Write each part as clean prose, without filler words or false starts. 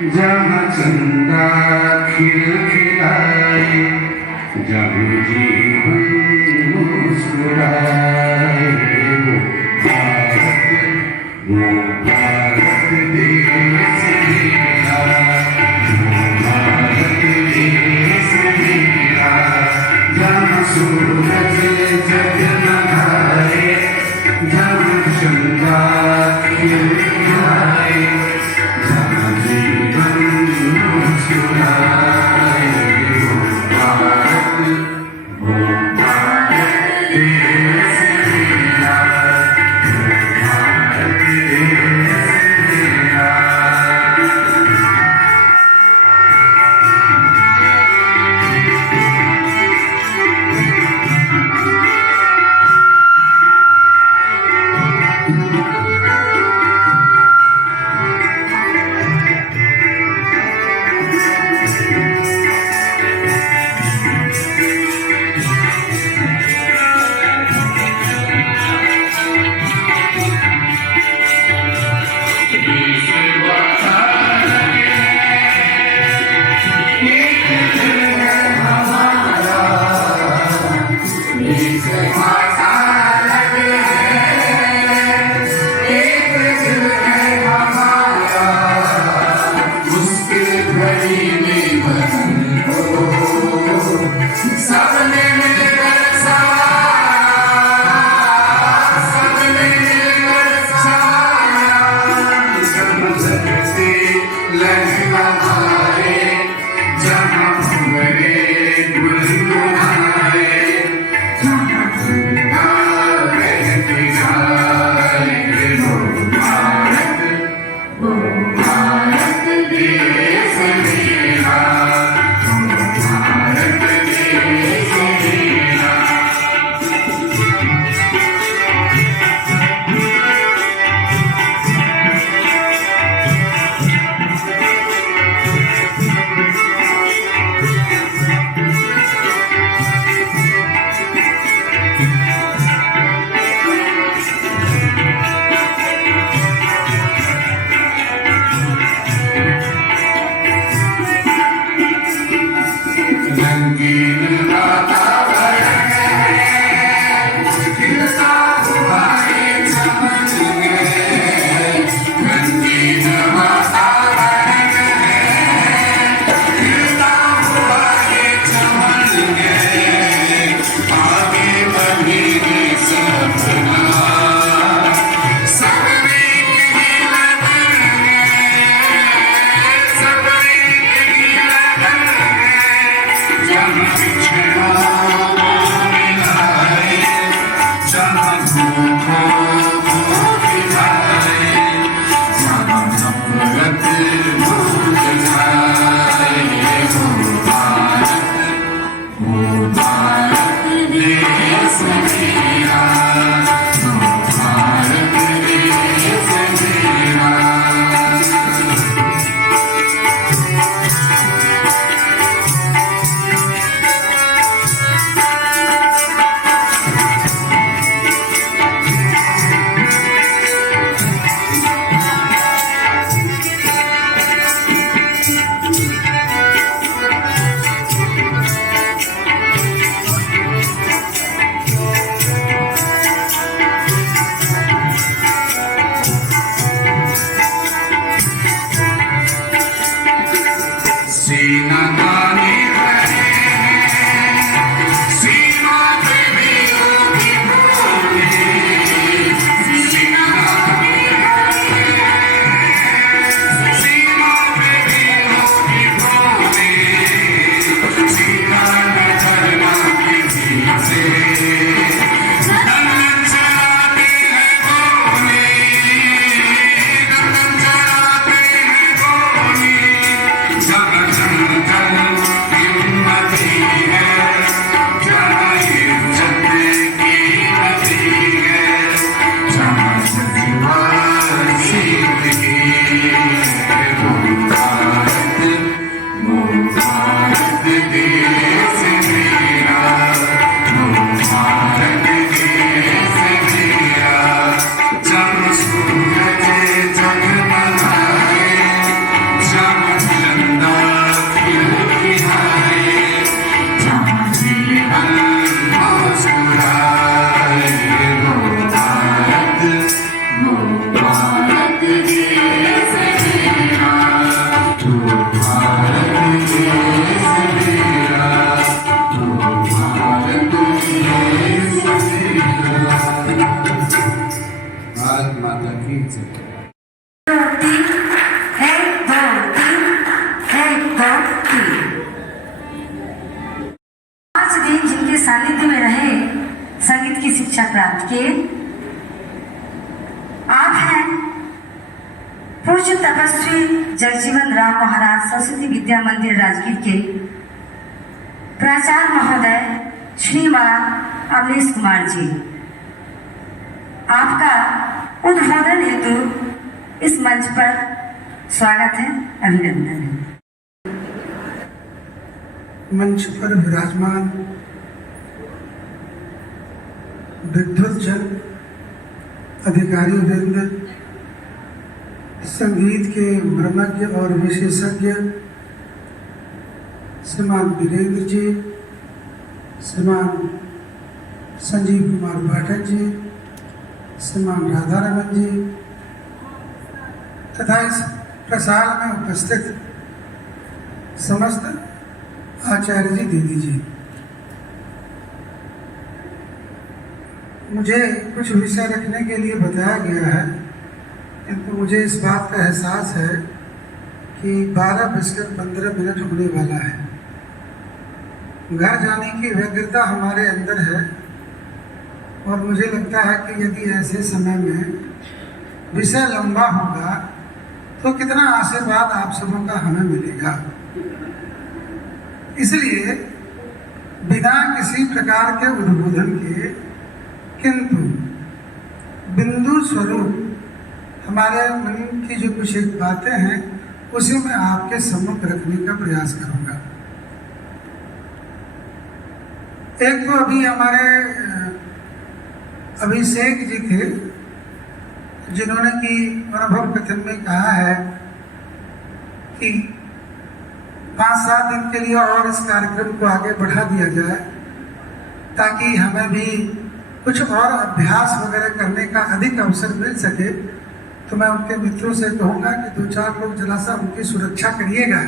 जहाँ चंदा खिलखिलाए, जब जीवन मुस्कुराए, वो भारत देश मेरा, वो भारत देश मेरा, जहाँ सूरज जगमगाए, जहाँ चंदा खिलखिलाए, जहाँ जीवन मुस्कुराए, वो भारत देश मेरा, भारत देश मेरा। तपस्वी जगजीवन राम महाराज सरस्वती विद्या मंदिर राजगीर के प्राचार्य महोदय श्रीमान अमलेश कुमार जी, आपका उद्बोधन हेतु इस मंच पर स्वागत है, अभिनंदन है। मंच पर विराजमान विद्वत जन, अधिकारी वृंद, संगीत के ब्रह्मज्ञ और विशेषज्ञ श्रीमान वीरेंद्र जी, श्रीमान संजीव कुमार पाठक जी, श्रीमान राधा रमन जी तथा इस प्रसार में उपस्थित समस्त आचार्य जी, दीदी जी, मुझे कुछ विषय रखने के लिए बताया गया है, किंतु मुझे इस बात का एहसास है कि 12:15 होने वाला है। घर जाने की व्यग्रता हमारे अंदर है और मुझे लगता है कि यदि ऐसे समय में विषय लंबा होगा तो कितना आशीर्वाद आप सबों का हमें मिलेगा। इसलिए बिना किसी प्रकार के उद्बोधन के, किंतु बिंदु स्वरूप हमारे मन की जो कुछ एक बातें हैं उसे मैं आपके सम्मुख रखने का प्रयास करूंगा। एक तो अभी हमारे अभिषेक जी थे जिन्होंने कि अनुभव कथन में कहा है कि 5-7 दिन के लिए और इस कार्यक्रम को आगे बढ़ा दिया जाए ताकि हमें भी कुछ और अभ्यास वगैरह करने का अधिक अवसर मिल सके। तो मैं उनके मित्रों से कहूँगा कि 2-4 लोग जरा सा उनकी सुरक्षा करिएगा,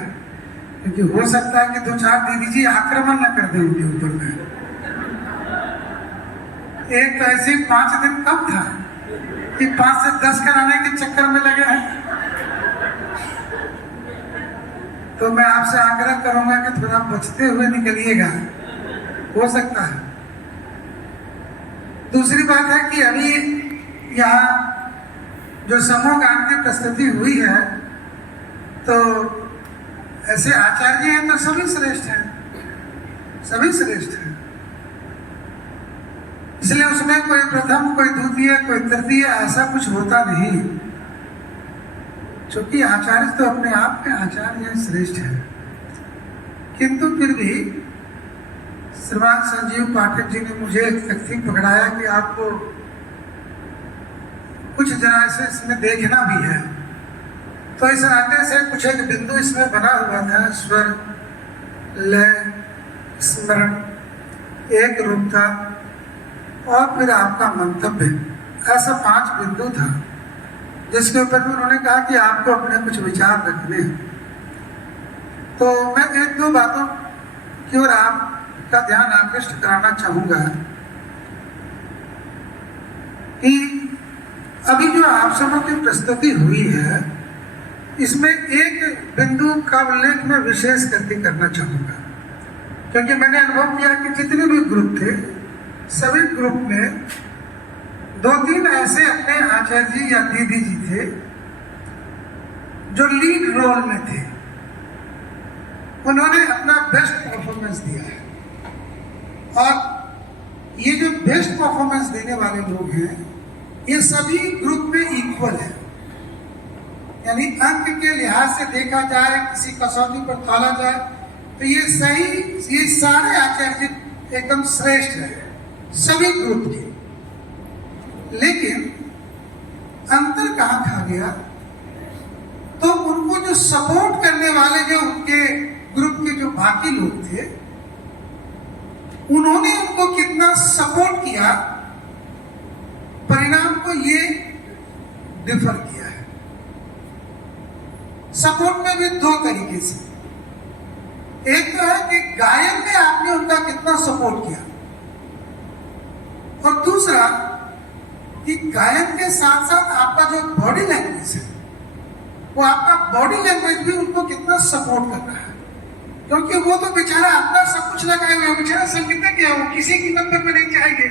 क्योंकि हो सकता है कि 2-4 दीदी जी आक्रमण न कर दें उनके ऊपर में। एक तो ऐसे 5 दिन कम था कि 5 से 10 कराने के चक्कर में लगे हैं। तो मैं आपसे आग्रह करूंगा कि थोड़ा बचते हुए निकलिएगा, हो सकता है। दूसरी बात है कि अभी यहाँ जो समूह गान की प्रस्तुति हुई है, तो ऐसे आचार्य हैं तो सभी श्रेष्ठ हैं, सभी श्रेष्ठ हैं। इसलिए उसमें कोई प्रथम, कोई द्वितीय, कोई तृतीय ऐसा कुछ होता नहीं, क्योंकि आचार्य तो अपने आप में आचार्य श्रेष्ठ है। किंतु फिर भी श्रीमान संजीव पाठक जी ने मुझे एक तख्ती पकड़ाया कि आपको कुछ जरा से इसमें देखना भी है। तो इस नाते से कुछ एक बिंदु इसमें बना हुआ था, स्वर, लय, स्मरण, एक रूपता और फिर आपका मंतव्य, ऐसा 5 बिंदु था जिसके ऊपर भी उन्होंने कहा कि आपको अपने कुछ विचार रखने हैं। तो मैं 1-2 बातों की ओर आपका ध्यान आकृष्ट कराना चाहूंगा कि अभी जो आप सबों की प्रस्तुति हुई है, इसमें एक बिंदु का उल्लेख मैं विशेष करके करना चाहूंगा, क्योंकि मैंने अनुभव किया कि जितने भी ग्रुप थे, सभी ग्रुप में 2-3 ऐसे अपने आचार्य जी या दीदी जी थे जो लीड रोल में थे। उन्होंने अपना बेस्ट परफॉर्मेंस दिया है और ये जो बेस्ट परफॉर्मेंस देने वाले लोग हैं, ये सभी ग्रुप में इक्वल है। यानी अंक के लिहाज से देखा जाए, किसी कसौटी पर तोला जाए तो ये सही, ये सारे आचार्य एकदम श्रेष्ठ है सभी ग्रुप के। लेकिन अंतर कहाँ खा गया, तो उनको जो सपोर्ट करने वाले जो उनके ग्रुप के जो बाकी लोग थे, उन्होंने उनको कितना सपोर्ट किया, परिणाम को ये डिफर किया है। सपोर्ट में भी 2 तरीके से, एक तो है कि गायन में आपने उनका कितना सपोर्ट किया, और दूसरा कि गायन के साथ साथ आपका जो बॉडी लैंग्वेज है, वो आपका बॉडी लैंग्वेज भी उनको कितना सपोर्ट कर रहा है। क्योंकि वो तो बेचारा अपना सब कुछ लगाए हुए, बेचारा संगीतज्ञ है, वो किसी कीमत पर नहीं चाहेंगे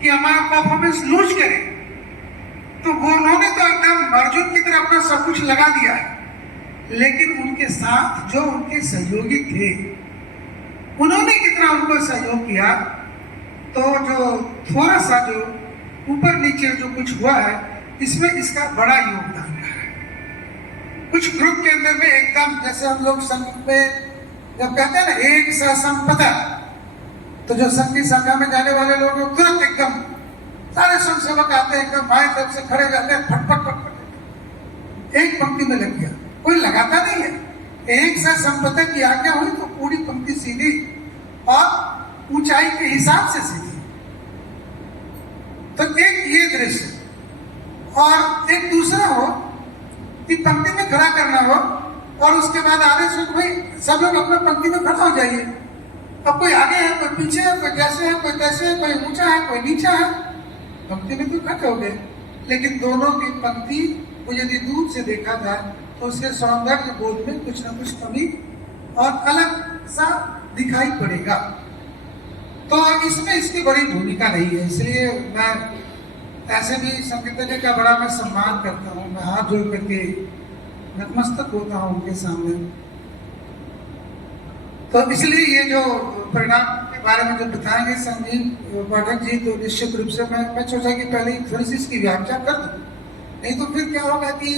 कि हमारा परफॉर्मेंस लूज करे। तो वो उन्होंने तो एकदम अर्जुन की तरह अपना सब कुछ लगा दिया है। लेकिन उनके साथ जो उनके सहयोगी थे उन्होंने कितना उनको सहयोग किया, तो जो थोड़ा सा जो ऊपर नीचे जो कुछ हुआ है इसमें इसका बड़ा योगदान रहा है। कुछ ग्रुप के अंदर में एकदम जैसे हम लोग संघ में जब कहते हैं ना एक सा संपदा, तो जो संघी संघा में जाने वाले लोग तुरंत एकदम सारे स्वयं सेवक आते हैं, एकदम बाएं तरफ से खड़े रहते हैं, फटफट फटफट एक पंक्ति में लग गया, कोई लगाता नहीं है। एक सा संपदा की आज्ञा हुई तो पूरी पंक्ति सीधी और ऊंचाई के हिसाब से सीधी। तो एक ये दृश्य, और एक दूसरा हो कि पंक्ति में खड़ा करना हो और उसके बाद आदेश हो भाई सब लोग अपने पंक्ति में खड़ा हो जाइए। अब कोई आगे है, कोई पीछे है, कोई कैसे है, कोई कैसे है, कोई ऊंचा है, कोई नीचा है, पंक्ति में तो खड़े हो गए। लेकिन दोनों की पंक्ति को यदि दूर से देखा जाए तो उसके सौंदर्य बोध में कुछ न कुछ कमी और अलग सा दिखाई पड़ेगा। तो इसमें इसकी बड़ी भूमिका रही है, इसलिए मैं ऐसे भी संकीर्तन का बड़ा मैं सम्मान करता हूँ। मैं हाथ जोड़ करके नतमस्तक होता हूँ उनके सामने। तो इसलिए ये जो परिणाम के बारे में जो बताएंगे संजीव पाठक जी, तो निश्चित रूप से मैं सोचा कि पहले ही थोड़ी सी इसकी व्याख्या कर दूं, नहीं तो फिर क्या होगा कि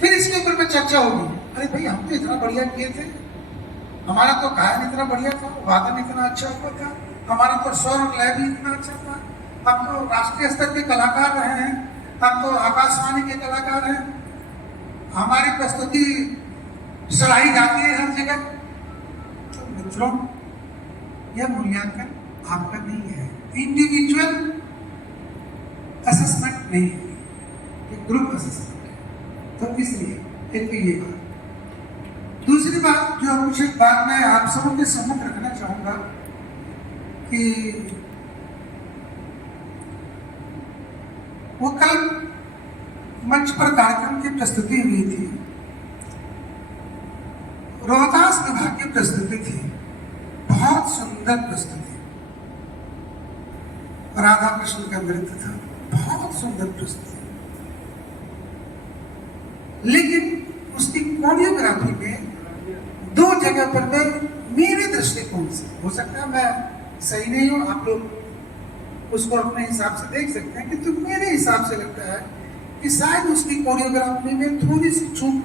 फिर इसके ऊपर में चर्चा होगी। अरे भाई हम तो इतना बढ़िया किए थे, हमारा तो गायन इतना बढ़िया था, वादन इतना अच्छा हुआ था, हमारा तो स्वर और लय भी इतना अच्छा था, हम तो राष्ट्रीय स्तर के कलाकार रहे हैं, हम तो आकाशवाणी के कलाकार हैं, हमारी प्रस्तुति सराही जाती है हर जगह। तो मित्रों, यह मूल्यांकन आपका नहीं है, इंडिविजुअल असेसमेंट नहीं है, ये ग्रुप असेसमेंट है। तो इसलिए एक ये बात। दूसरी बात जो कुछ एक बात मैं आप सबों के सम्मुख रखना चाहूंगा कि वो कल मंच पर कार्यक्रम की प्रस्तुति हुई थी, रोहतास विभाग की प्रस्तुति थी, बहुत सुंदर प्रस्तुति, राधा कृष्ण का नृत्य था, बहुत सुंदर प्रस्तुति। लेकिन उसकी कोरियोग्राफी में दो जगह पर मैं मेरे दृष्टिकोण से, हो सकता है मैं सही नहीं हूं, आप लोग उसको अपने हिसाब से देख सकते हैं, कि तो मेरे हिसाब से लगता है कि शायद उसकी कोरियोग्राफी में थोड़ी सी चूक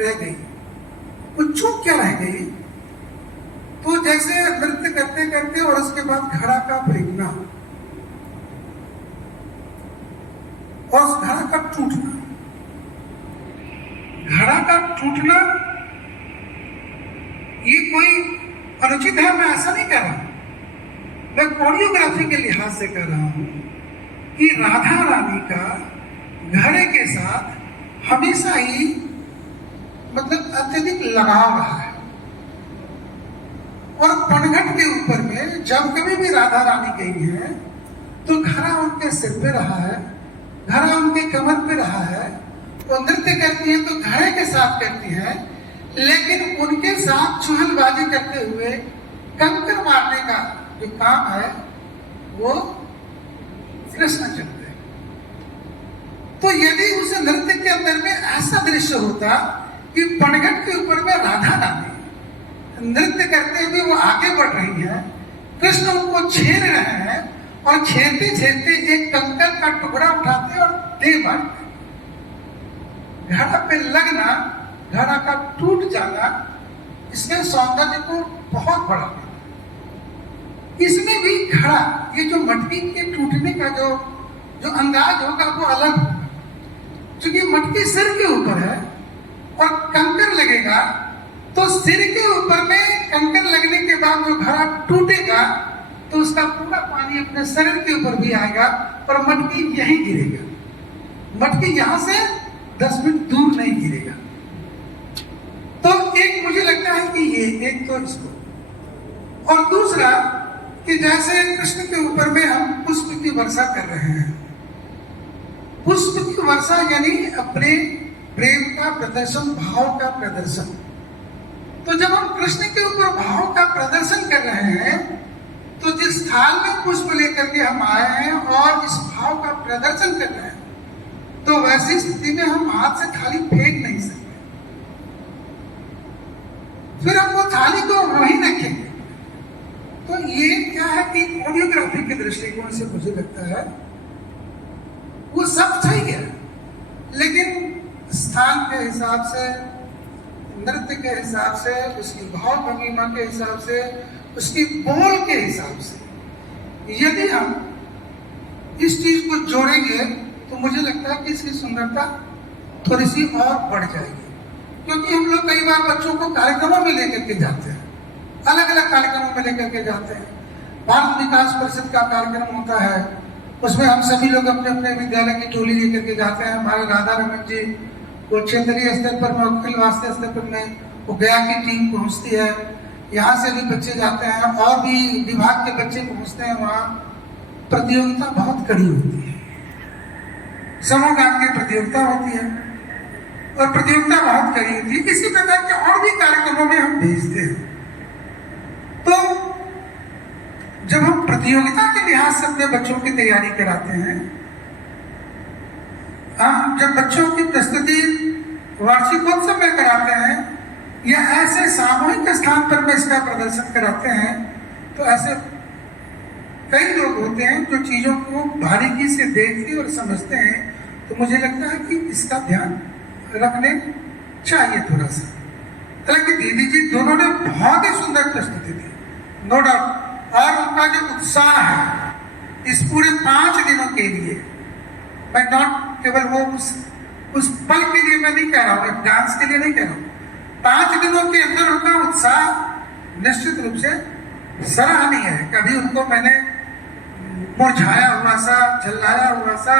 रह गई। वो चूक क्या रह गई, तो जैसे नृत्य करते करते और उसके बाद घड़ा का फेंकना और उस घड़ा का टूटना, घड़ा का टूटना ये कोई अनुचित है, मैं ऐसा नहीं कह रहा हूं, मैं कोरियोग्राफी के लिहाज से कह रहा हूं कि राधा रानी का घड़े के साथ हमेशा ही मतलब अत्यधिक लगाव रहा है। और पनघट के ऊपर में जब कभी भी राधा रानी गई है तो घड़ा उनके सिर पे रहा है, घड़ा उनके कमर पे रहा है, वो नृत्य करती है तो घड़े के साथ करती है, लेकिन उनके साथ चुहलबाजी करते हुए कंकर मारने का जो काम है वो कृष्ण चलते हैं। तो यदि उस नृत्य के अंदर में ऐसा दृश्य होता कि पनघट के ऊपर में राधा रानी नृत्य करते हुए वो आगे बढ़ रही है, कृष्ण उनको छेड़ रहे हैं और छेड़ते छेड़ते एक कंकर का टुकड़ा उठाते और दे मारते, घड़ा पे लगना, घड़ा का टूट जाना, इसके सौंदर्य को बहुत बढ़ा देता। इसमें भी घड़ा, ये जो मटकी के टूटने का जो अंदाज होगा वो अलग होगा, क्योंकि मटकी सिर के ऊपर है और कंकर लगेगा, तो सिर के ऊपर में कंकर लगने के बाद जो घड़ा टूटेगा तो उसका पूरा पानी अपने शरीर के ऊपर भी आएगा और मटकी यहीं गिरेगा, मटकी यहां से 10 फीट दूर नहीं गिरेगा। तो एक मुझे लगता है कि ये एक तो इसको, और दूसरा कि जैसे कृष्ण के ऊपर में हम पुष्प की वर्षा कर रहे हैं, पुष्प की वर्षा यानी अपने प्रेम का प्रदर्शन, भाव का प्रदर्शन। तो जब हम कृष्ण के ऊपर भाव का प्रदर्शन कर रहे हैं तो जिस थाल में पुष्प लेकर के हम आए हैं और इस भाव का प्रदर्शन कर रहे हैं, तो वैसी स्थिति में हम हाथ से थाली फेंक नहीं सकते। खाली तो वही रखेंगे। तो ये क्या है कि कोरियोग्राफी के दृष्टिकोण से मुझे लगता है वो सब सही है, लेकिन स्थान के हिसाब से, नृत्य के हिसाब से, उसकी भाव भंगिमा के हिसाब से, उसकी बोल के हिसाब से यदि हम इस चीज को जोड़ेंगे तो मुझे लगता है कि इसकी सुंदरता थोड़ी सी और बढ़ जाएगी। क्योंकि हम लोग कई बार बच्चों को कार्यक्रमों में लेकर के जाते हैं, अलग अलग कार्यक्रमों में लेकर के जाते हैं। भारत विकास परिषद का कार्यक्रम होता है, उसमें हम सभी लोग अपने अपने विद्यालय की टोली लेकर के जाते हैं। हमारे राधा रमन जी वो क्षेत्रीय स्तर पर में, अखिल राष्ट्रीय स्तर पर में वो गया की टीम पहुंचती है, यहाँ से भी बच्चे जाते हैं और भी विभाग के बच्चे पहुंचते हैं। वहाँ प्रतियोगिता बहुत कड़ी होती है, समूह गान की प्रतियोगिता होती है और प्रतियोगिता बहुत कड़ी होती है। इसी प्रकार के और भी कार्यक्रमों में हम भेजते हैं। तो जब हम प्रतियोगिता के लिहाज से अपने बच्चों की तैयारी कराते हैं, हम जब बच्चों की प्रस्तुति वार्षिकोत्सव में कराते हैं या ऐसे सामूहिक स्थान पर में इसका प्रदर्शन कराते हैं, तो ऐसे कई लोग होते हैं जो चीजों को बारीकी से देखते और समझते हैं। तो मुझे लगता है कि इसका ध्यान रखने चाहिए थोड़ा सा। हालांकि दीदी जी दोनों ने बहुत ही सुंदर प्रस्तुति दी, नो डाउट, और उनका जो उत्साह है इस पूरे 5 दिनों के लिए, मैं नॉट केवल वो उस पल के लिए मैं नहीं कह रहा हूँ, डांस के लिए नहीं कह रहा हूँ, 5 दिनों के अंदर उनका उत्साह निश्चित रूप से सराहनीय है। कभी उनको मैंने मुरझाया हुआ सा, झल्लाया हुआ सा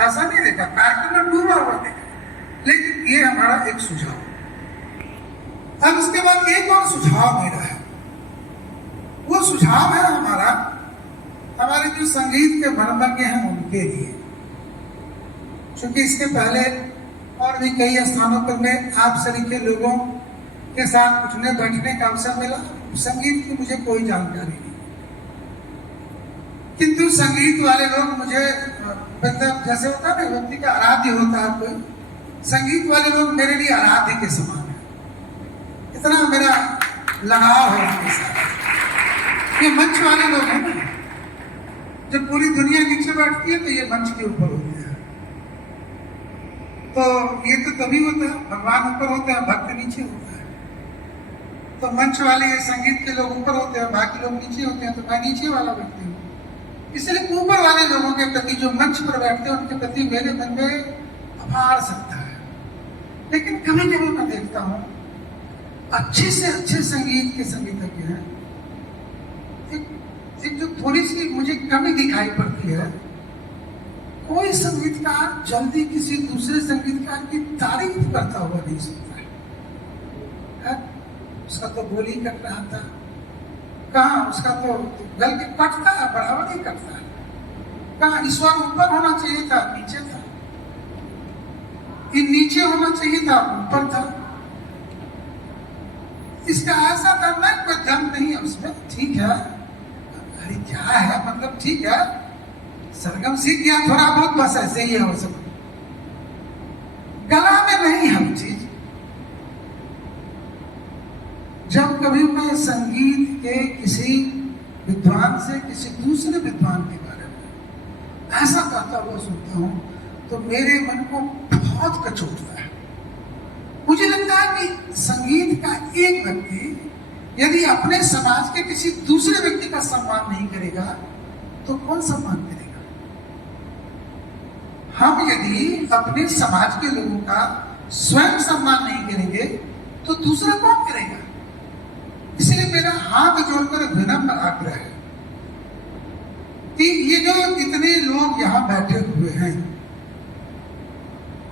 ऐसा नहीं देखा, कार्यक्रम में डूबा हुआ देखा। लेकिन ये हमारा एक सुझाव। अब उसके बाद एक और सुझाव मेरा है, वो सुझाव है हमारे जो संगीत के मनोज्ञ हैं उनके लिए। क्योंकि इसके पहले और भी कई स्थानों पर में आप सरीखे लोगों के साथ उठने बैठने का अवसर मिला, संगीत की मुझे कोई जानकारी नहीं, किंतु संगीत वाले लोग मुझे मतलब जैसे होता है ना, व्यक्ति का आराध्य होता है कोई, संगीत वाले लोग मेरे लिए आराध्य के समान है। इतना मेरा लगाव है उनके साथ। ये मंच वाले लोग हैं ना, जब पूरी दुनिया नीचे बैठती है तो ये मंच के ऊपर होते हैं। तो ये तो तभी होता है, भगवान ऊपर होते हैं, भक्त नीचे होता है। तो मंच वाले ये संगीत के लोग ऊपर होते हैं, बाकी लोग नीचे होते हैं, तो मैं नीचे वाला व्यक्ति हूँ। इसलिए ऊपर वाले लोगों के प्रति, जो मंच पर बैठते हैं, उनके प्रति मेरे मन में अपार श्रद्धा है। लेकिन कभी कभी मैं देखता हूँ अच्छे से अच्छे संगीत के संगीतज्ञ हैं, एक जो थोड़ी सी मुझे कमी दिखाई पड़ती है, कोई संगीतकार जल्दी किसी दूसरे संगीतकार की तारीफ करता हुआ नहीं सुनता है। उसका तो बोली कट रहा था, कहाँ उसका तो गल के कटता है, बढ़ावा नहीं कटता है। कहाँ ईश्वर ऊपर होना चाहिए था, नीचे था, ये नीचे होना चाहिए था, ऊपर था। इसका ऐसा करना है, कोई दम नहीं है उसमें, ठीक है। अरे क्या है, मतलब ठीक है, सरगम सीख गया थोड़ा बहुत, बस ऐसे ही है वो सब। गला में नहीं है वो चीज। जब कभी मैं संगीत के किसी विद्वान से किसी दूसरे विद्वान के बारे में ऐसा कहता हुआ सुनता हूं, तो मेरे मन को बहुत कचोटता है। मुझे लगता है कि संगीत का एक व्यक्ति यदि अपने समाज के किसी दूसरे व्यक्ति का सम्मान नहीं करेगा तो कौन सम्मान करेगा? हम यदि अपने समाज के लोगों का स्वयं सम्मान नहीं करेंगे तो दूसरा कौन करेगा? इसलिए मेरा हाथ जोड़कर विनम्र आग्रह है कि ये जो इतने लोग यहाँ बैठे हुए हैं,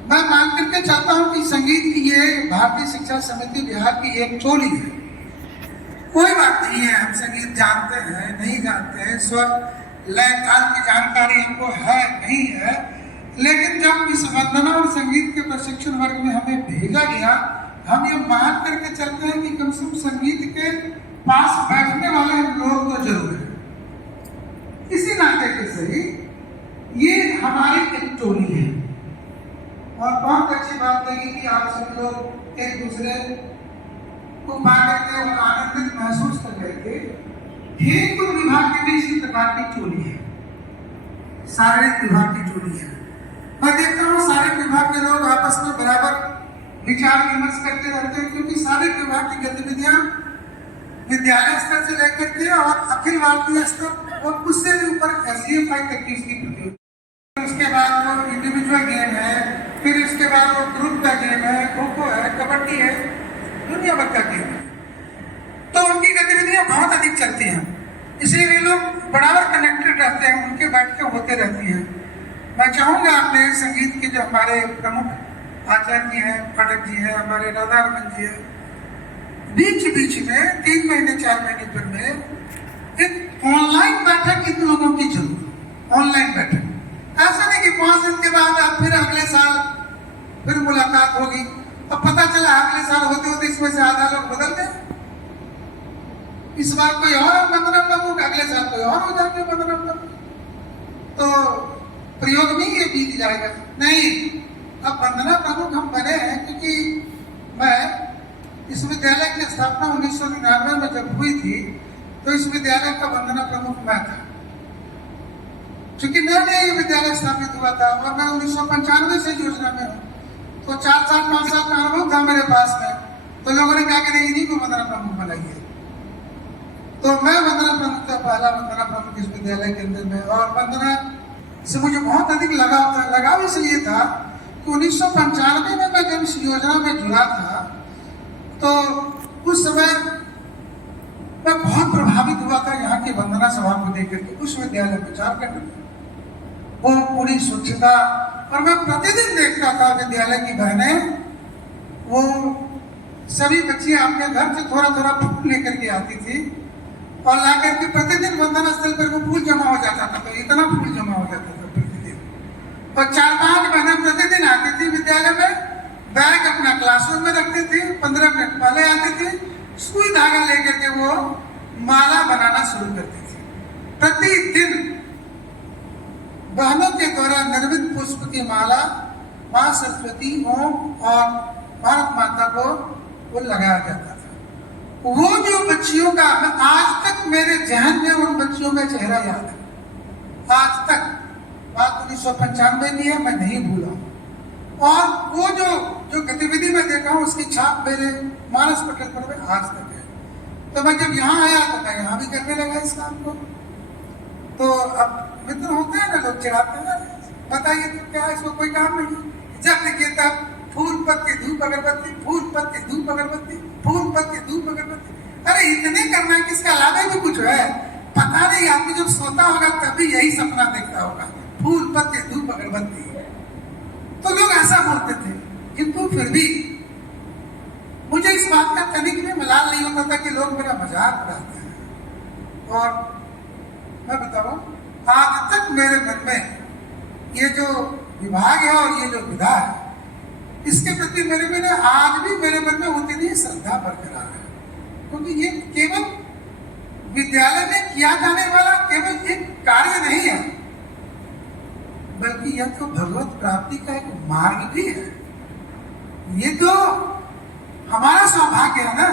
मैं मान करके चाहता हूं कि संगीत की ये भारतीय शिक्षा समिति बिहार की एक टोली है। कोई बात नहीं है, हम संगीत जानते हैं नहीं जानते हैं, स्वर लय ताल की जानकारी हमको है नहीं है, लेकिन जब इस वंदना और संगीत के प्रशिक्षण वर्ग में हमें भेजा गया, हम ये मान करके चलते हैं कि कम से कम संगीत के पास बैठने वाले लोग तो जरूर है। इसी नाते के सही ये हमारी एक टोली है और बहुत अच्छी बात लगी कि आप सब लोग एक दूसरे को पा करके वो आनंदित महसूस कर रहे थे। हेतु विभाग की भी इसी प्रकार की चोरी है, शारीरिक विभाग की चोरी है। मैं देखता हूँ शारीरिक विभाग के लोग आपस में बराबर विचार विमर्श करते रहते हैं, क्योंकि शारीरिक विभाग की गतिविधियां विद्यालय स्तर से लेकर के और अखिल भारतीय स्तर और उससे भी ऊपर SDFI तक की इसकी प्रतियोगिता। उसके बाद वो इंडिविजुअल गेम है, फिर उसके बाद वो ग्रुप का गेम है, खो खो है, कबड्डी है, दुनिया भर का गेम है। तो उनकी गतिविधियां बहुत अधिक चलती हैं, इसलिए वे लोग बराबर कनेक्टेड रहते हैं, उनके बैठकें होते रहती हैं। मैं चाहूंगा अपने संगीत के जो हमारे प्रमुख आचार्य जी हैं, फाटक जी हैं, हमारे राधारमन जी हैं, बीच में 3 महीने 4 महीने पर में एक ऑनलाइन बैठक इन लोगों की जरूर, ऑनलाइन बैठक। ऐसा नहीं कि 5 दिन के बाद आप फिर अगले साल फिर मुलाकात होगी, अब पता चला अगले साल होते होते इसमें से आधा लोग बदल गए, इस बार कोई और वंदना प्रमुख, अगले साल कोई और हो जाएंगे वंदना प्रमुख, तो प्रयोग में ये बीत जाएगा। नहीं, अब वंदना प्रमुख हम बने हैं क्योंकि मैं इस विद्यालय की स्थापना 1999 में जब हुई थी तो इस विद्यालय का वंदना प्रमुख मैं था, क्योंकि नया ये विद्यालय स्थापित हुआ था और मैं 1995 से योजना में हूँ, तो 4 साल 5 साल का अनुभव था मेरे पास में। तो लोगों ने कहा कि नहीं, इन्हीं को वंदना प्रमुख बनाइए, तो मैं वंदना प्रमुख था, पहला वंदना प्रमुख इस विद्यालय के अंदर में। और वंदना से मुझे बहुत अधिक लगाव था। लगाव इसलिए था कि 1995 में मैं जब इस योजना में जुड़ा था तो उस समय मैं बहुत प्रभावित हुआ था यहाँ की वंदना सभा को देख करके। उस विद्यालय में 4 घंटे वो पूरी स्वच्छता, और मैं प्रतिदिन देखता था विद्यालय की बहनें, वो सभी बच्चियां अपने घर से थोड़ा थोड़ा फूल लेकर के आती थी और ला करके प्रतिदिन वंदना स्थल पर वो फूल जमा हो जाता था, तो इतना फूल जमा हो जाता था प्रतिदिन। और 4-5 बहनें प्रतिदिन आती थी विद्यालय में, बैग अपना क्लासरूम में रखती थी, 15 मिनट पहले आती थी, सुई धागा लेकर के वो माला बनाना शुरू करती थी। प्रतिदिन बहनों के द्वारा निर्मित पुष्प की माला माँ सरस्वती, ओम और भारत माता को वो लगाया जाता था। वो जो बच्चियों का, आज तक मेरे जहन में उन बच्चियों का चेहरा याद है, आज तक। बात 1995 की है, मैं नहीं भूला। और वो जो गतिविधि में देखा हूँ उसकी छाप मेरे मानस पटल पर में आज तक है। तो मैं जब यहाँ आया तो मैं यहाँ भी करने लगा इस काम को। तो अब मित्र होते हैं ना, लोग चिढ़ाते हैं, बताइए तो क्या इसको कोई काम नहीं, जब देखिए तब फूल पत्ती धूप अगरबत्ती, फूल पत्ती धूप अगरबत्ती, फूल पत्ती धूप अगरबत्ती। अरे इतने करना है, किसका लाभ है भी कुछ है? पता नहीं, आदमी जब सोता होगा तभी यही सपना देखता होगा, फूल पत्ती धूप अगरबत्ती। तो लोग ऐसा बोलते थे, किंतु फिर भी मुझे इस बात का तनिक भी मलाल नहीं होता था कि लोग मेरा मजाक उड़ाते हैं। और मैं बताऊं, आज तक मेरे मन में ये जो विभाग है और ये जो विधा है, इसके प्रति मेरे में आज भी मेरे मन में उतनी श्रद्धा बरकरार है, क्योंकि ये केवल विद्यालय में किया जाने वाला केवल एक कार्य नहीं है, बल्कि यह तो भगवत प्राप्ति का एक मार्ग भी है। ये तो हमारा सौभाग्य है ना।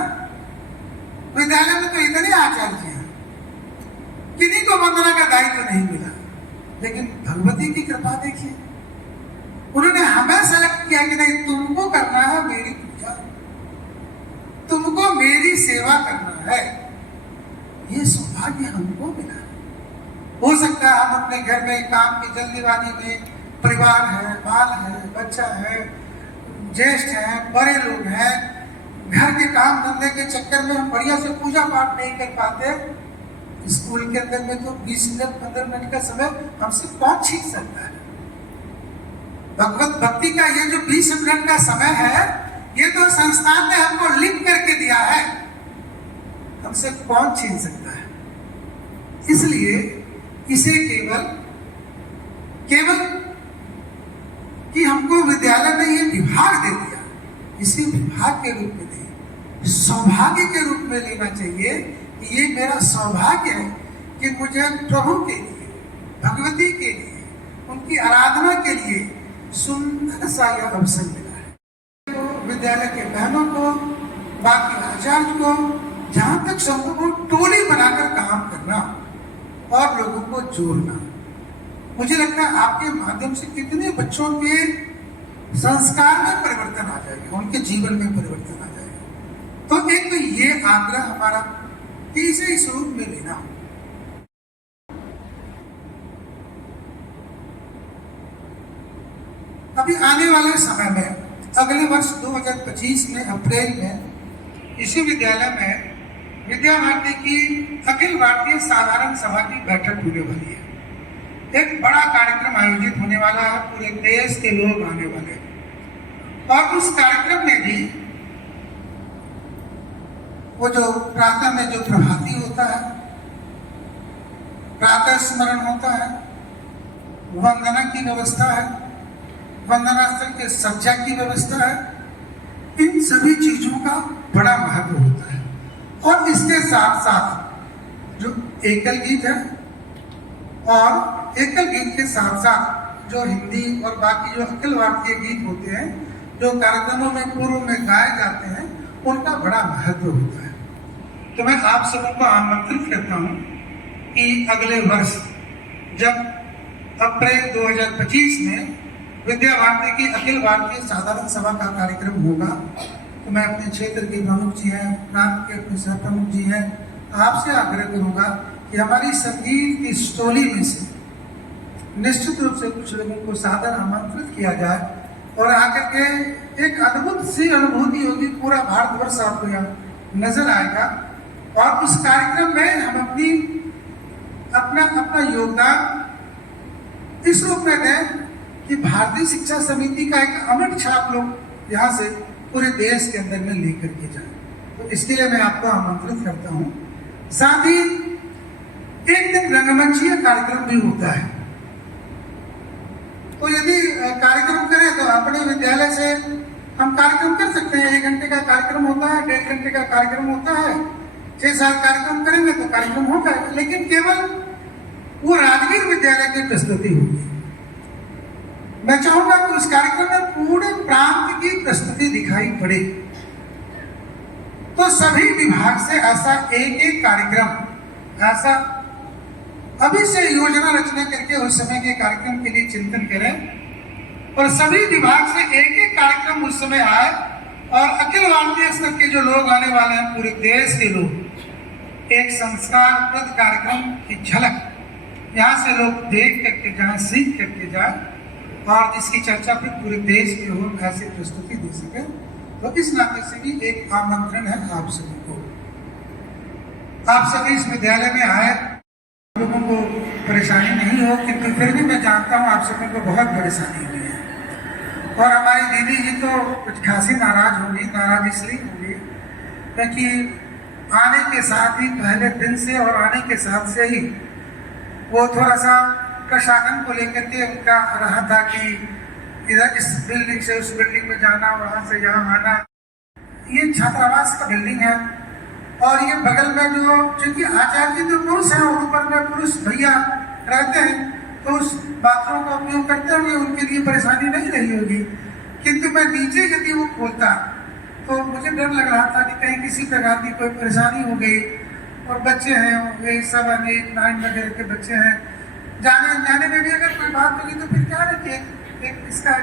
विद्यालय में तो इतने आचार्य हैं, किन्हीं को वंदना का दायित्व नहीं मिला, लेकिन भगवती की कृपा देखिए, उन्होंने हमें सेलेक्ट किया कि नहीं, तुमको करना है मेरी पूजा, तुमको मेरी सेवा करना है। ये सौभाग्य हमको मिला। हो सकता है हम अपने घर में काम की जल्दीबाजी में, परिवार है, बाल है, बच्चा है, ज्येष्ठ है, बड़े लोग हैं, घर के काम धंधे के चक्कर में हम बढ़िया से पूजा पाठ नहीं कर पाते। स्कूल के अंदर में तो 20 मिनट 15 मिनट का समय हमसे कौन छीन सकता है? भगवत भक्ति का ये जो 20 मिनट का समय है, ये तो संस्थान ने हमको लिंक करके दिया है, हमसे कौन छीन सकता है? इसलिए इसे केवल कि हमको विद्यालय ने ये विभाग दे दिया, इसे विभाग के रूप में नहीं, सौभाग्य के रूप में लेना चाहिए कि ये मेरा सौभाग्य है कि मुझे प्रभु के लिए, भगवती के लिए, उनकी आराधना के लिए सुंदर सा यह अवसर मिला है। तो विद्यालय के बहनों को बाकी आचार्य को जहां तक संभव हो टोली बनाकर काम करना और लोगों को जोड़ना। मुझे लगता है आपके माध्यम से कितने बच्चों के संस्कार में परिवर्तन आ जाएगा, उनके जीवन में परिवर्तन आ जाएगा। तो एक तो ये आग्रह हमारा कि इसे इस रूप में लेना। अभी आने वाले समय में अगले वर्ष 2025 में अप्रैल में इसी विद्यालय में विद्या भारती की अखिल भारतीय साधारण सभा की बैठक होने वाली है। एक बड़ा कार्यक्रम आयोजित होने वाला है, पूरे देश के लोग आने वाले हैं। और उस कार्यक्रम में भी वो जो प्रातः में जो प्रभाती होता है, प्रातः स्मरण होता है, वंदना की व्यवस्था है, वंदनास्थल के सज्जा की व्यवस्था है, इन सभी चीजों का बड़ा महत्व होता है। और इसके साथ साथ जो एकल गीत है और एकल गीत के साथ साथ जो हिंदी और बाकी जो अखिल भारतीय गीत होते हैं जो कार्यक्रमों में पूर्व में गाए जाते हैं, उनका बड़ा महत्व होता है। तो मैं आप सबको आमंत्रित करता हूं कि अगले वर्ष जब अप्रैल 2025 में विद्या भारती की अखिल भारतीय साधारण सभा का कार्यक्रम होगा, तो मैं अपने क्षेत्र के प्रमुख जी हैं, प्रांत के अपने सह प्रमुख जी हैं, आपसे आग्रह करूंगा कि हमारी संगीत की टोली में से निश्चित रूप से कुछ लोगों को सादर आमंत्रित किया जाए और आकर के एक अद्भुत सी अनुभूति होगी। पूरा भारतवर्ष आपको यहाँ नजर आएगा और उस कार्यक्रम में हम अपना योगदान इस रूप में दें कि भारतीय शिक्षा समिति का एक अमिट छाप लोग यहाँ से पूरे देश के अंदर में लेकर के जाए। तो इसके लिए मैं आपको आमंत्रित करता हूँ। साथ ही एक दिन रंगमंचीय कार्यक्रम भी होता है, तो यदि कार्यक्रम करें तो अपने विद्यालय से हम कार्यक्रम कर सकते हैं। 1 घंटे का कार्यक्रम होता है, 1.5 घंटे का कार्यक्रम होता है, 6-7 कार्यक्रम करेंगे तो कार्यक्रम होगा, लेकिन केवल वो राजगीर विद्यालय की प्रस्तुति होगी। मैं चाहूंगा कि उस कार्यक्रम में पूरे प्रांत की प्रस्तुति दिखाई पड़े। तो सभी विभाग से ऐसा एक कार्यक्रम ऐसा अभी से योजना रचना करके उस समय के कार्यक्रम के लिए चिंतन करें और सभी विभाग से एक कार्यक्रम उस समय आए और अखिल भारतीय स्तर के जो लोग आने वाले हैं, पूरे देश के लोग, एक संस्कारप्रद कार्यक्रम की झलक यहाँ से लोग देख करके जाए, सीख करके जाए और इसकी चर्चा फिर पूरे देश के लोग ऐसी प्रस्तुति दे सके। तो इस नाते से भी एक आमंत्रण है आप सभी को। आप सभी इस विद्यालय में आए, लोगों को परेशानी नहीं हो, किंतु फिर भी मैं जानता हूँ आप सभी को बहुत परेशानी हुई है। और हमारी दीदी जी तो कुछ खासी नाराज होंगी। नाराज इसलिए होंगी क्योंकि आने के साथ ही पहले दिन से और आने के साथ से ही वो थोड़ा सा प्रशासन को लेकर के उनका रहा था कि इधर इस बिल्डिंग से उस बिल्डिंग में जाना, वहां से यहाँ आना। ये छात्रावास का बिल्डिंग है और ये बगल में जो चूंकि आचार्य तो पुरुष है और ऊपर में पुरुष भैया रहते हैं, तो उस बाथरूम का उपयोग करते हुए उनके लिए परेशानी नहीं रही होगी। किंतु मैं नीचे यदि वो खोलता तो मुझे डर लग रहा था कि कहीं किसी प्रकार की कोई परेशानी हो गई। और बच्चे हैं, ये 7, 8, 9 वगैरह के बच्चे हैं, जाने में भी अगर कोई बात होगी तो फिर क्या है कि एक इसका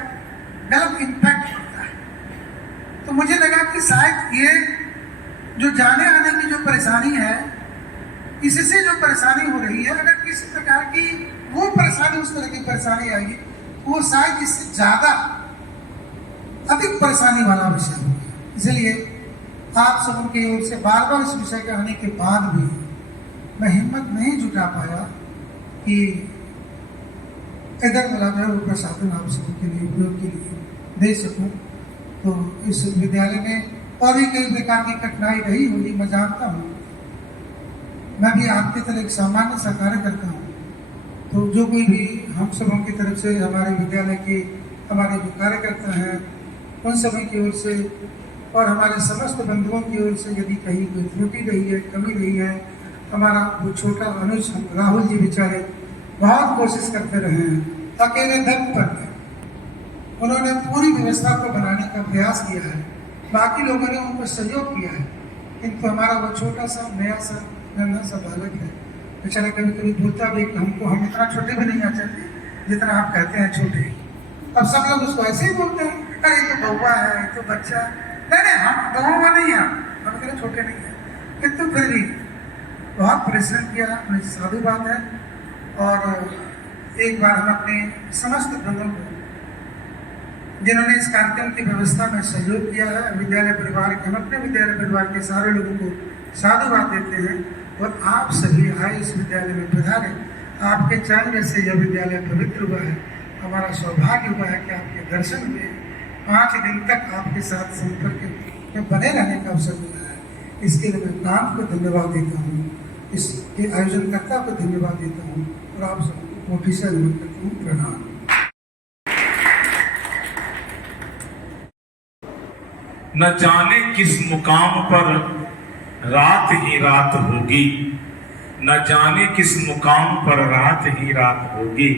गलत इम्पैक्ट पड़ता है। तो मुझे लगा कि शायद ये जो जाने आने की जो परेशानी है, इससे जो परेशानी हो रही है, अगर किसी प्रकार की वो परेशानी, उस तरह की परेशानी आएगी तो वो शायद इससे ज्यादा अधिक परेशानी वाला विषय होगा। इसलिए आप सबों की ओर से बार बार इस विषय के आने के बाद भी मैं हिम्मत नहीं जुटा पाया कि इधर वाला जो प्रसाधन आप सभी के लिए उपयोग के लिए दे सकूं। तो इस विद्यालय में और भी कई प्रकार की कठिनाई रही होगी, मैं जानता हूँ। मैं भी आपकी तरह एक सामान्य सा कार्य करता हूँ, तो जो कोई भी हम सबों की तरफ से, हमारे विद्यालय के हमारे जो कार्यकर्ता हैं उन सभी की ओर से और हमारे समस्त बंधुओं की ओर से यदि कहीं कोई त्रुटि रही है, कमी रही है, हमारा वो छोटा अनुज राहुल जी बेचारे बहुत कोशिश करते रहे हैं, अकेले दम पर उन्होंने पूरी व्यवस्था को बनाने का प्रयास किया है। बाकी लोगों ने उनको सहयोग किया है, किंतु हमारा वो छोटा सा नया सा नन्हा सा बालक है बेचारा कभी कभी बोलता भी कि हमको हम इतना छोटे भी नहीं आ सकते जितना आप कहते हैं छोटे। अब सब लोग उसको ऐसे ही बोलते हैं, अरे ये तो बउआ है, ये तो बच्चा। नहीं हम बउआ नहीं है, हम इतने छोटे नहीं हैं, किंतु फिर भी बहुत परिश्रम किया, मुझे साधु बात है। और एक बार हम अपने समस्त बंधुओं को जिन्होंने इस कार्यक्रम की व्यवस्था में सहयोग किया है, विद्यालय परिवार के, हम अपने विद्यालय परिवार के सारे लोगों को साधुवाद देते हैं। और आप सभी आए इस विद्यालय में पधारे, आपके चरण से यह विद्यालय पवित्र हुआ है। हमारा सौभाग्य हुआ है कि आपके दर्शन हुए, 5 दिन तक आपके साथ संपर्क में बने रहने का अवसर मिला है। इसके लिए मैं नाम को धन्यवाद देता हूँ, इसके आयोजनकर्ता को धन्यवाद देता हूँ और आप सबको कोटि से नमन करता हूँ। प्रणाम। न जाने किस मुकाम पर रात ही रात होगी, न जाने किस मुकाम पर रात ही रात होगी।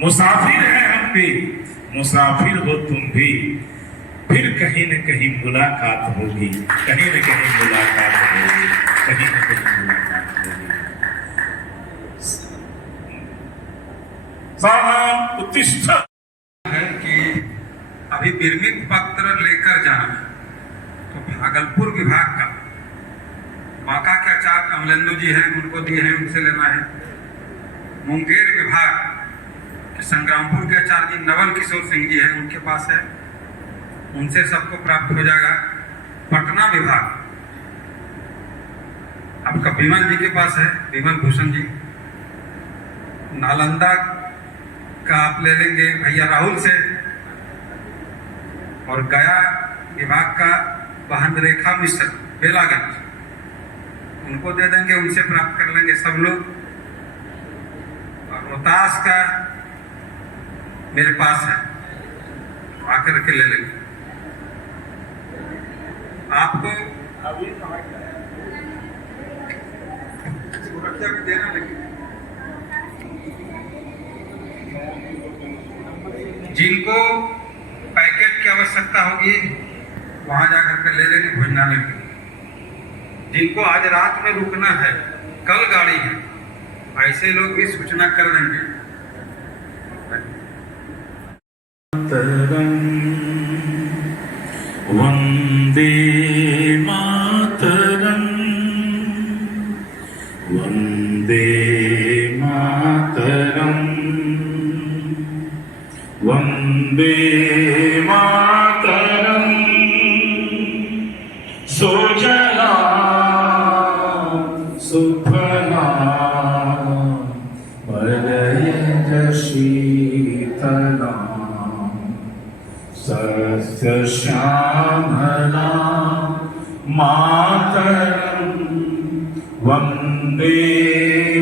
मुसाफिर है हम भी, मुसाफिर हो तुम भी, फिर कहीं न कहीं मुलाकात होगी, कहीं न कहीं मुलाकात होगी, कहीं न कहीं मुलाकात होगी। सावधान उत्तिष्ठ है कि अभी निर्मित पत्र लेकर जाना है, तो भागलपुर विभाग का बांका के आचार्य अमलेंदु जी हैं, उनको दिए हैं, उनसे लेना है। मुंगेर विभाग के संग्रामपुर के आचार्य जी नवल किशोर सिंह जी हैं, उनके पास है, उनसे सबको प्राप्त हो जाएगा। पटना विभाग आपका विमल जी के पास है, विमल भूषण जी। नालंदा का आप ले लेंगे भैया राहुल से, और गया विभाग का बहन रेखा मिश्र बेलागंज, उनको दे देंगे, उनसे प्राप्त कर लेंगे सब लोग। और रोहतास का मेरे पास है, आकर के ले लेंगे। आपको सुरक्षा भी देना, लेकिन जिनको पैकेट की आवश्यकता होगी वहां जाकर के ले लेंगे भोजनालय में। जिनको आज रात में रुकना है, कल गाड़ी है, ऐसे लोग भी सूचना कर देंगे। वंदे मातरम, वंदे मातरम, वंदे मातरम। सुजला सुफला मलयज शीतला सस्य श्यामला मातरम, वंदे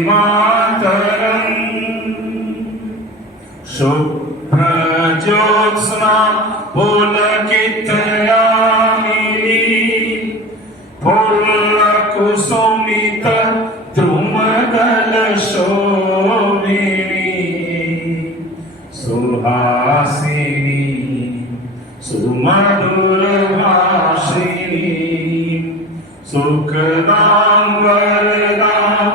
मातरम। शुभ्रज्योत्स्ना पुलकितयामिनी फुल्लकुसुमित द्रुमदलशोभिनी सुहासिनी सुमधुरभाषिणी सुखदां वरदां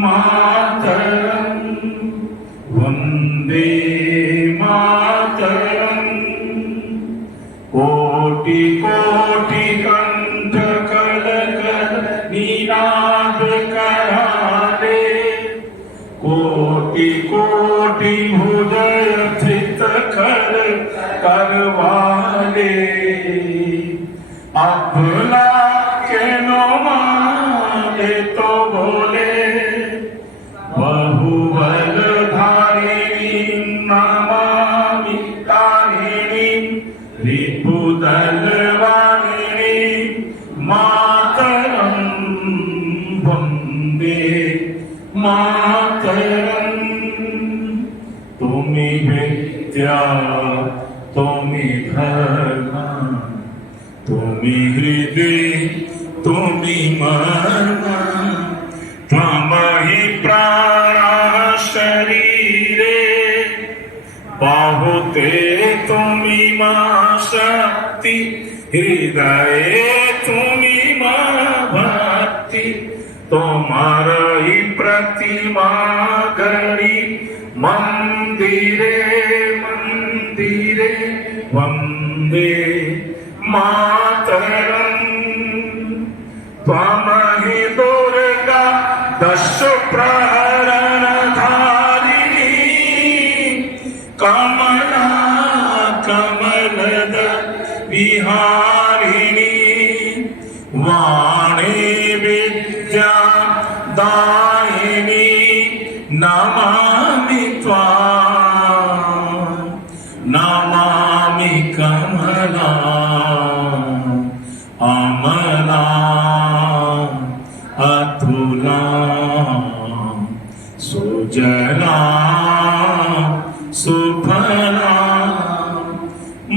मातरं, वन्दे मातरं। कोटि कोटि कंठ कलकल निनाद कराले, कोटि कोटि हृदय धृत कर करवाले। अबला के नो मांगे तो बोले, बहुबल धारिणी नमामि तारिणी रिपुदल वाणिनी मातरं, वन्दे मातरं। तुमि विद्या तुमि धर्म तुमि हृदय तुमि मर्म, त्वमहि प्राणः शरीरे बाहुते तुमि मा शक्ति हृदय तुम्ही भक्ति तुम्हारी प्रतिमा गढ़ी मंदिरे मंदिरे वंदे मातरम त्वमहि दुर्गा दश प्रहरण धारिणी कमला कमलद विहारिणी वाणी विद्या दायिनी नमामि त्वां नमामि कमला अमला अतुला सुजला सुफला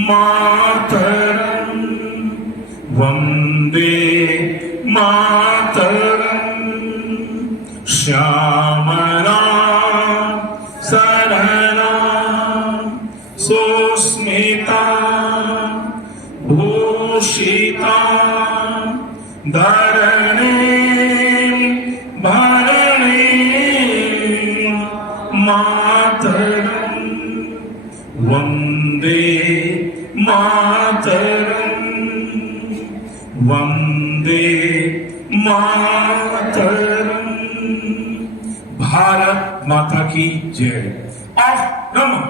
मातरम वंदे मातरम श्यामला सरला सुस्मिता भूषिता धरणी भरणी मातरम वंदे मातरम वंदे मातरम। भारत माता की जय। ऑफ नमः।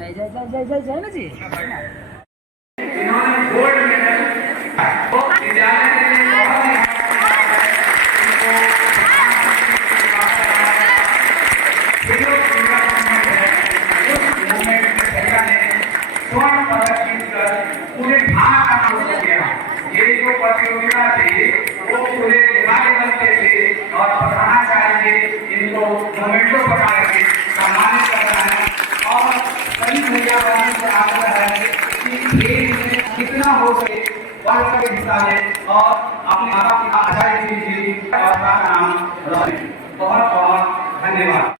जय जय जय जय जय जय ना जी। इन्होंने गोल्ड मेडल विद्यालय के लिए स्वर्ण पदक जीतकर पूरे भारत का नाम हो गया। ये जो प्रतियोगिता थी वो पूरे लेवल पे थी और प्रधानाचार्य जी इनको मोमेंटो बना के सम्मानित करना है और कई मीडियावादी से आग्रह है कि खेल में कितना हो सके बढ़ कर हिस्सा ले और अपने माता पिता आचार्य जी और का नाम रोशन। बहुत बहुत धन्यवाद।